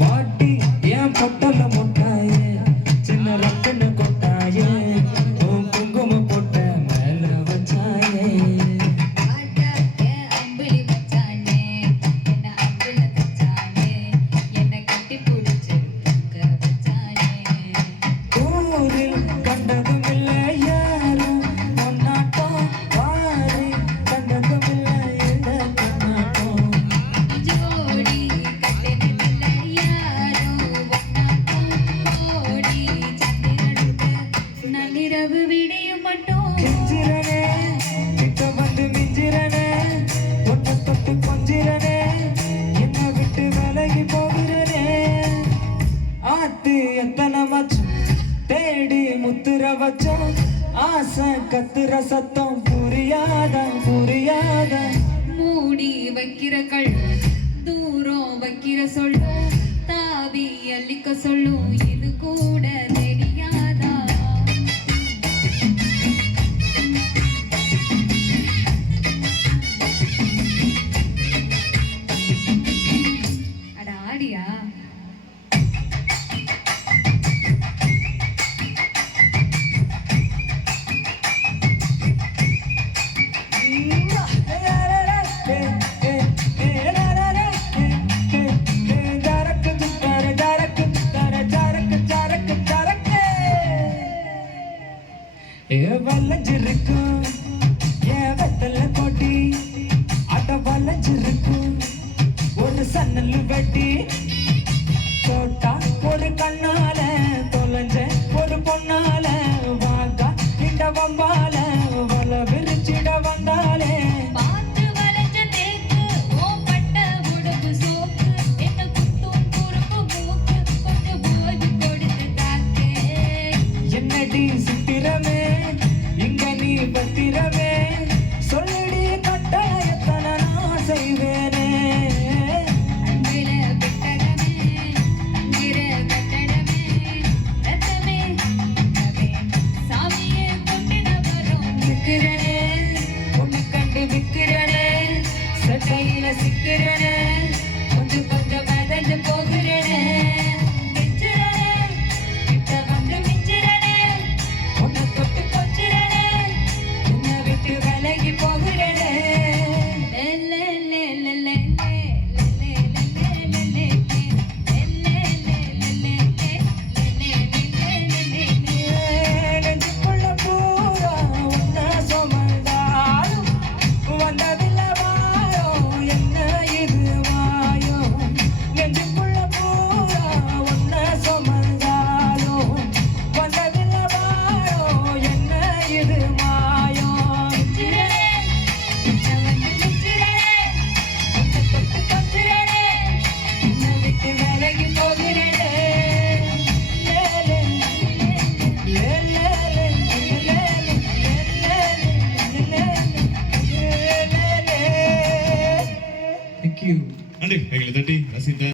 மாட்டி ஏன் பொட்டல முட்டாயே சின்ன ரத்தன கொட்டாயே. வச்சோம் ஆசை கத்துற சத்தம் புரியாத புரியாத. மூடி வைக்கிற கள் தூரம் வைக்கிற சொல்லும் தாவி அள்ளிக்க சொல்லும் இது கூட வளைஞ்சிருக்கும் என் வெத்தல கொடி. அத வளைஞ்சிருக்கும் ஒரு சன்னல் வெட்டி. போட்டா ஒரு கண்ணால தொலைஞ்ச ஒரு பொண்ணால. வாங்க இந்த வம்பால வள விரிச்சிட வந்தாலே. என்னடி சித்திரமே? అండి. పైకి లేదండి